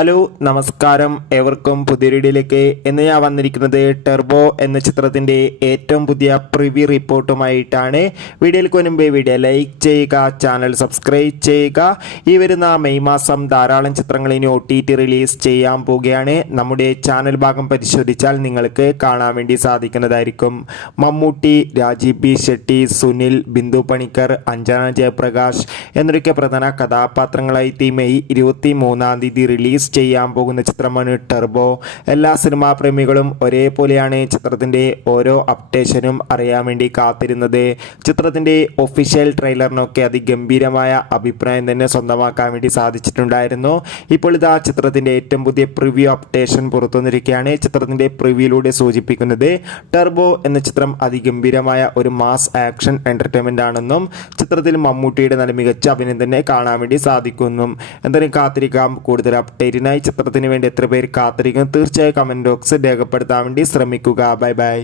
Hello നമസ്കാരം, ഏവർക്കും പുതിയ വീഡിയോയിലേക്ക്. ഇന്ന് ഞാൻ വന്നിരിക്കുന്നത് ടെർബോ എന്ന ചിത്രത്തിൻ്റെ ഏറ്റവും പുതിയ പ്രിവ്യൂ റിപ്പോർട്ടുമായിട്ടാണ്. വീഡിയോയിലേക്ക് മുൻപേ വീഡിയോ ലൈക്ക് ചെയ്യുക, ചാനൽ സബ്സ്ക്രൈബ് ചെയ്യുക. ഈ വരുന്ന മെയ് മാസം ധാരാളം ചിത്രങ്ങൾ ഇനി OTT റിലീസ് ചെയ്യാൻ പോവുകയാണ്. നമ്മുടെ ചാനൽ ഭാഗം പരിശോധിച്ചാൽ നിങ്ങൾക്ക് കാണാൻ വേണ്ടി സാധിക്കുന്നതായിരിക്കും. മമ്മൂട്ടി, രാജീവ് ബി ഷെട്ടി, സുനിൽ, ബിന്ദു പണിക്കർ, അഞ്ജന ജയപ്രകാശ് എന്നൊക്കെ പ്രധാന കഥാപാത്രങ്ങളായി മെയ് 23 റിലീസ് ചെയ്യാൻ പോകുന്ന ചിത്രമാണ് ടെർബോ. എല്ലാ സിനിമാ പ്രേമികളും ഒരേപോലെയാണ് ചിത്രത്തിൻ്റെ ഓരോ അപ്ഡേഷനും അറിയാൻ വേണ്ടി കാത്തിരുന്നത്. ചിത്രത്തിൻ്റെ ഒഫീഷ്യൽ ട്രെയിലറിനൊക്കെ അതിഗംഭീരമായ അഭിപ്രായം തന്നെ സ്വന്തമാക്കാൻ വേണ്ടി സാധിച്ചിട്ടുണ്ടായിരുന്നു. ഇപ്പോൾ ഇതാ ചിത്രത്തിൻ്റെ ഏറ്റവും പുതിയ പ്രിവ്യൂ അപ്ഡേഷൻ പുറത്തുവന്നിരിക്കുകയാണ്. ചിത്രത്തിൻ്റെ പ്രിവ്യൂയിലൂടെ സൂചിപ്പിക്കുന്നത് ടെർബോ എന്ന ചിത്രം അതിഗംഭീരമായ ഒരു മാസ് ആക്ഷൻ എൻ്റർടൈൻമെൻ്റ് ആണെന്നും ചിത്രത്തിൽ മമ്മൂട്ടിയുടെ നല്ല മികച്ച അഭിനയം തന്നെ കാണാൻ വേണ്ടി സാധിക്കുമെന്നും. എന്തായാലും കാത്തിരിക്കാം. കൂടുതൽ അപ്ഡേറ്റിനായി ചിത്രത്തിന് വേണ്ടി എത്ര പേര് കാത്തിരിക്കും തീർച്ചയായും കമൻറ്റ് ബോക്സിൽ രേഖപ്പെടുത്താൻ വേണ്ടി ശ്രമിക്കുക. Bye bye.